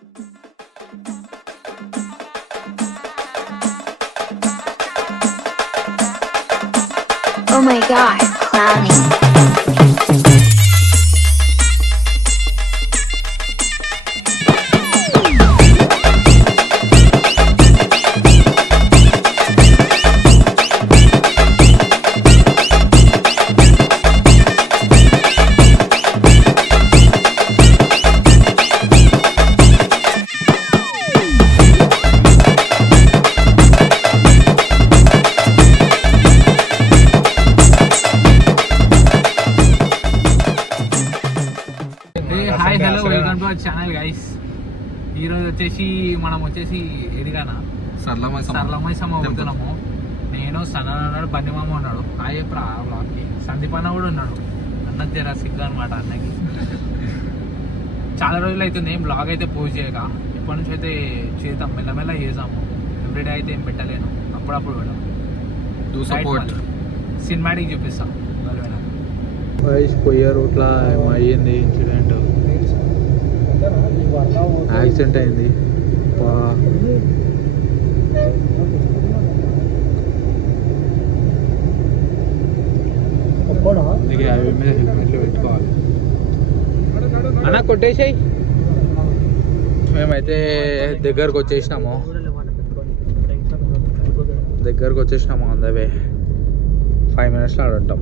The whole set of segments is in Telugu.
Oh my god, clowning. Hi hello welcome to our channel guys. ఈరోజు వచ్చేసి మనం వచ్చేసి ఎదిగానా సరళమైసమ్మ అవుతున్నాము. నేను సన్న ఉన్నాడు, బండి మామ ఉన్నాడు. హాయ్ ఎప్పుడు ఆ బ్లాగ్కి సందీప్ అన్న కూడా ఉన్నాడు. అన్న జరా సిగ్గు అనమాట అన్నకి. చాలా రోజులు అవుతుంది బ్లాగ్ అయితే పోస్ట్ చేయక. ఇప్పటి నుంచి అయితే చేద్దాం, మెల్లమెల్ల చేసాము. ఎవ్రీడే అయితే ఏం పెట్టలేను, అప్పుడప్పుడు పెడదాం. సినిమాటిక్ చూపిస్తాం. పోయే రూట్లో అయ్యింది ఇన్సిడెంట్, యాక్సిడెంట్ అయింది. అందుకే హైవే మీద హెల్మెట్లు పెట్టుకోవాలి అన్న. కొట్టేసాయి. మేమైతే దగ్గరకు వచ్చేసినాము ఆన్ ద వే. 5 minutesలో ఆడ ఉంటాం.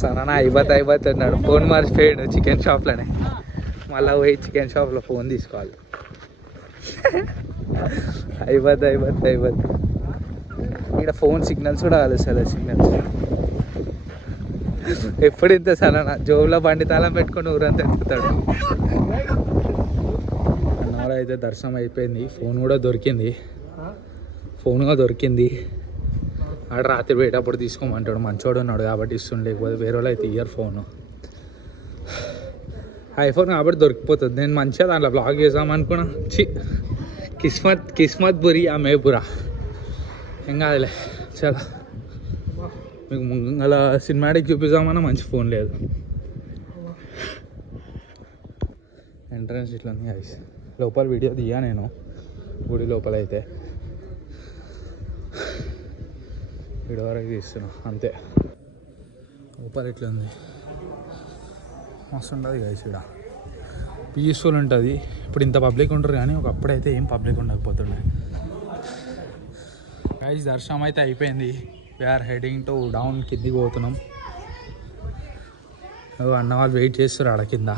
సనా అయిపోతే అన్నాడు. ఫోన్ మర్చిపోయాడు చికెన్ షాప్లోనే. మళ్ళీ పోయి చికెన్ షాప్లో ఫోన్ తీసుకోవాలి. అయిపోతే ఇక్కడ ఫోన్ సిగ్నల్స్ కూడా కలుస్తుంది. సిగ్నల్స్ ఎప్పుడు ఇంత సనా జోబులో బండి తాళం పెట్టుకొని ఊరంతా ఎత్తుతాడు. అన్నవాడు అయితే దర్శనం అయిపోయింది. ఫోన్ కూడా దొరికింది. ఆడ రాత్రి పోయేటప్పుడు తీసుకోమంటాడు. మంచోడు ఉన్నాడు కాబట్టి ఇస్తుండే, లేకపోతే వేరే వాళ్ళు అయితే ఇయర్ ఫోను ఐఫోన్ కాబట్టి దొరికిపోతుంది. నేను మంచిగా దాంట్లో బ్లాగ్ చేద్దామనుకున్నా. కిస్మత్ బురి ఆ మే బురా ఏం కాదులే. చాలా మీకు అలా సినిమాటిక్ చూపిద్దామన్నా మంచి ఫోన్ లేదు. ఎంట్రన్స్ ఇట్లా ఉంది. అది లోపల వీడియో తీయా నేను, గుడి లోపల అయితే వీడియో వరకు తీస్తున్నా అంతే. లోపల ఇట్లా ఉంది, మస్తు ఉంటుంది గైస్. ఇక్కడ పీస్ఫుల్ ఉంటుంది. ఇప్పుడు ఇంత పబ్లిక్ ఉంటారు కానీ ఒకప్పుడైతే ఏం పబ్లిక్ ఉండకపోతుండే. గైస్ దర్శనం అయితే అయిపోయింది. వీఆర్ హెడింగ్ టు డౌన్, కిందికి పోతున్నాం. అన్న వాళ్ళు వెయిట్ చేస్తారు ఆడ కింద.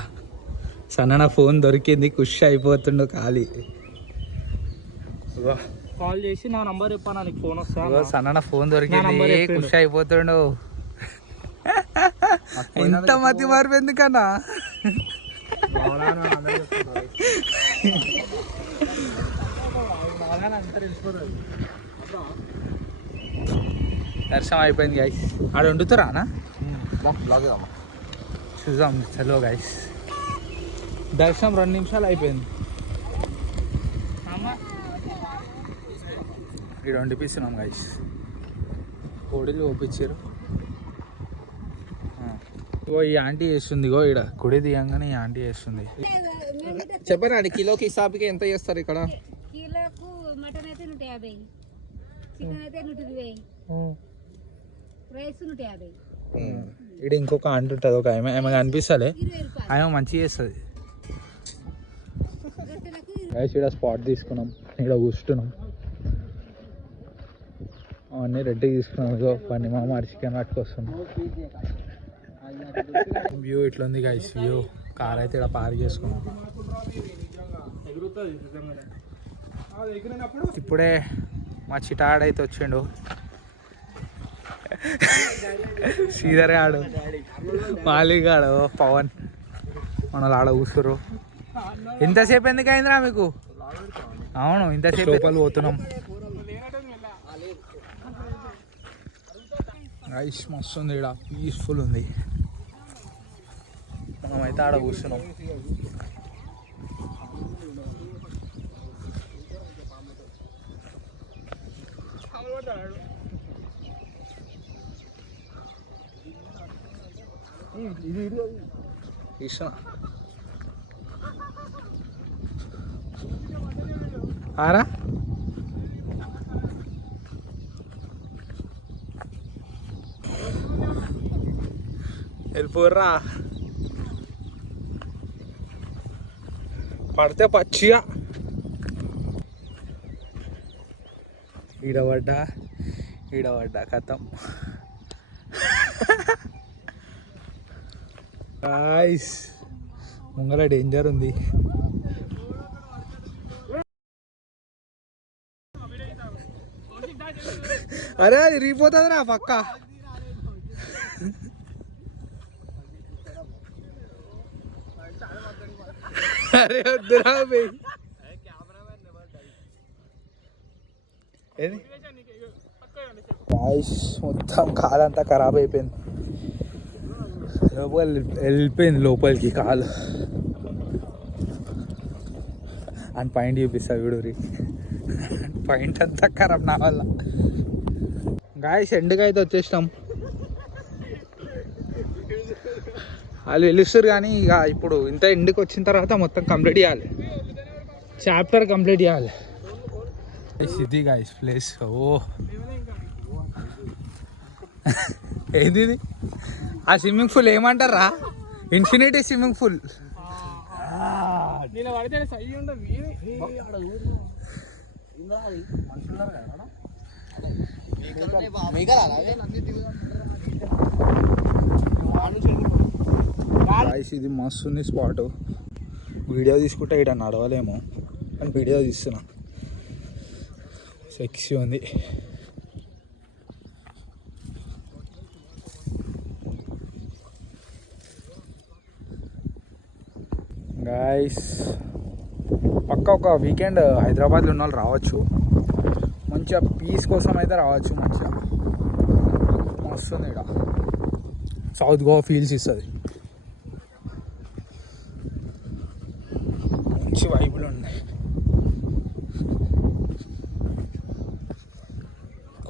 సన్న ఫోన్ దొరికింది, ఖుషి అయిపోతుండు. ఖాళీ కాల్ చేసి నా నంబర్ చెప్పాను, నీకు ఫోన్ వస్తా. సన్న ఫోన్ దొరికింది, ఖుషి అయిపోతుండు. ఎంత మతి మార్పు ఎందుకన్నా. దర్శనం అయిపోయింది గైస్. ఆడ వండుతారా అన్న? చూద్దాం. చలో గైస్, దర్శనం 2 నిమిషాలు అయిపోయింది. ఇక్కడ వండిపిస్తున్నాం గైస్. కోడిలు ఓపించారు. ఇగో ఈ ఆంటీ చేస్తుంది. ఇగో ఇక్కడ కుడి దియంగానే ఈ ఆంటీ చేస్తుంది. చెప్పండి కిలోకి హిసాబుకి ఎంత చేస్తారు ఇక్కడ? కిలోకు మటన్ అయితే 150, చికెన్ అయితే 120, రైస్ 150. ఇక్కడ ఇంకొక ఆంటీ ఉంటుంది, ఒక ఆమె కనిపిస్తలే, ఆమె మంచిగా చేస్తుంది. ఇక్కడ స్పాట్ తీసుకున్నాం, ఇక్కడ కూర్చున్నాం. అవన్నీ రెడ్డి తీసుకున్నాం. ఇగో పని మామ చికెన్ పట్టుకొస్తున్నాం. వ్యూ ఇట్లా ఉంది గైస్. వ్యూ కార్ అయితే ఇక్కడ పార్క్ చేసుకున్నాం. ఇప్పుడే మా చిటాడైతే వచ్చిండు. శ్రీధర్ ఆడు, మాలిగాడు, పవన్ మనలు ఆడ కూర్చురు. ఇంతసేపు ఎందుకు అయిందిరా మీకు? అవును, ఇంతసేపు లోపల పోతున్నాం. రైస్ మస్తు ఉంది, ఇక్కడ పీస్ఫుల్ ఉంది. మనమైతే ఆడ కూర్చున్నాం. ఇష్టం ఆరా వెళ్ళిపోర్రా పడితే పచ్చిగా ఈడబడ్డా కథం గాయ్స్ ముంగల డేంజర్ ఉంది అరే అది ఇరిగిపోతుంది రా పక్క అరే వద్దురా ఏది మొత్తం కాలంతా ఖరాబ్ అయిపోయింది వెళ్ళిపోయింది లోపలికి కాలు అని పాయింట్ చూపిస్తా వీడూరి పాయింట్ అంతా ఖరాబ్ నా వల్ల గాయస్ ఎండుగా అయితే వచ్చేసినాం వాళ్ళు వెళ్ళిస్తారు కానీ ఇక ఇప్పుడు ఇంత ఎండుకి వచ్చిన తర్వాత మొత్తం కంప్లీట్ చేయాలి చాప్టర్ కంప్లీట్ చేయాలి ఇది గాయస్ ప్లేస్ ఓ ఏది ఇది ఆ స్విమ్మింగ్ పూల్ ఏమంటారా ఇన్ఫినిటీ స్విమ్మింగ్ పూల్ ఇది మస్తు ఉంది స్పాట్ వీడియో తీసుకుంటే ఇక్కడ నడవలేము కానీ వీడియో తీస్తున్నా సెక్సీ ఉంది గాయస్ పక్క ఒక వీకెండ్ హైదరాబాద్లో ఉన్న వాళ్ళు రావచ్చు మంచిగా పీస్ కోసం అయితే రావచ్చు మంచిగా వస్తుంది ఇక్కడ సౌత్ గోవా ఫీల్స్ ఇస్తుంది మంచి వైపులు ఉన్నాయి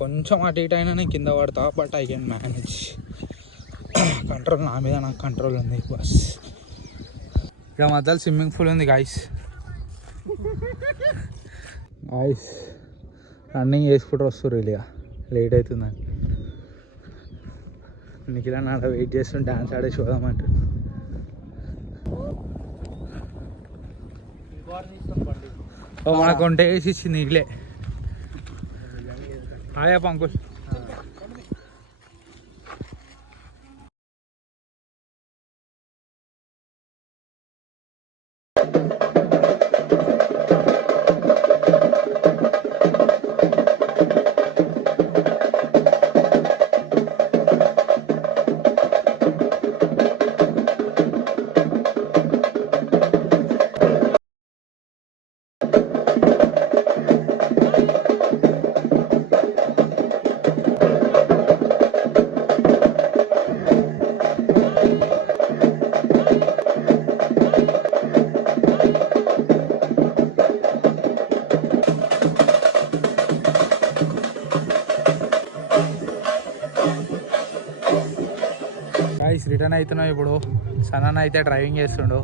కొంచెం అటు ఇటు అయినా నేను కింద పడతా but I can manage control నా మీద నాకు కంట్రోల్ ఉంది బస్ ఇక్కడ మధ్యలో స్విమ్మింగ్ పూల్ ఉంది గాయస్ రన్నింగ్ చేసుకుంటూ వస్తారు ఇక లేట్ అవుతుందని నిఖిల నాడ వెయిట్ చేస్తుంటే డాన్స్ ఆడే చూద్దామంట మనకు వంట వేసి ఇచ్చింది నిఖిలే ఆయా పంకుల్ రిటర్న్ అవుతున్నావు ఇప్పుడు సనా అయితే డ్రైవింగ్ చేస్తుండు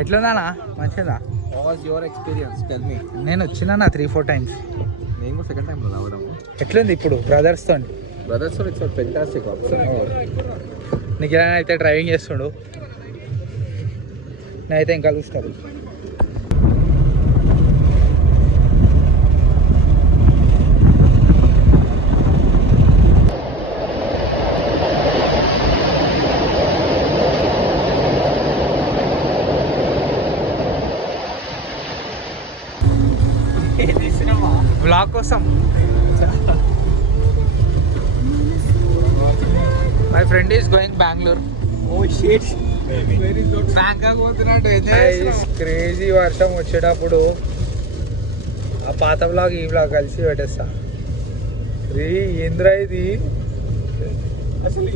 ఎట్లుందానా మంచిదా యువర్ ఎక్స్పీరియన్స్ టెల్ మీ నేను వచ్చినా 3-4 టైమ్స్ నేను కూడా సెకండ్ టైంలో రావడం ఎట్లుంది ఇప్పుడు బ్రదర్స్తో ఇట్స్ ఫెంటాస్టిక్ ఆప్షన్ నీకు అయితే డ్రైవింగ్ చేస్తుండు నేనైతే ఇంకా కలుస్తాను బ్లాగ్ కోసం my friend is going Bengaluru Bangkok పోతున్నట్టు క్రేజీ వర్షం వచ్చేటప్పుడు ఆ పాత బ్లాగ్ ఈ బ్లాగ్ కలిసి పెట్టేస్తా ఏంద్రా ఇది అసలు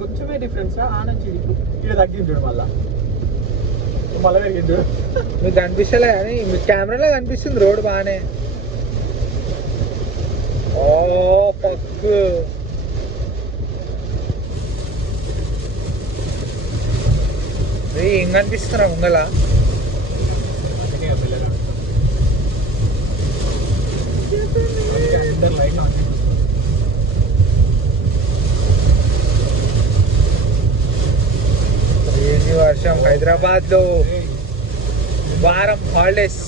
కొంచెమే డిఫరెన్స్ ఆ నుంచి ఇక్కడ తగ్గింది మళ్ళీ పెరిగింది మీకు కనిపిస్తలే కానీ మీ కెమెరాలో కనిపిస్తుంది రోడ్ బాగానే ఓ పక్కు ఏం కనిపిస్తున్నా ముంగల ఏంది వర్షం హైదరాబాద్ లో వారం హాలిడేస్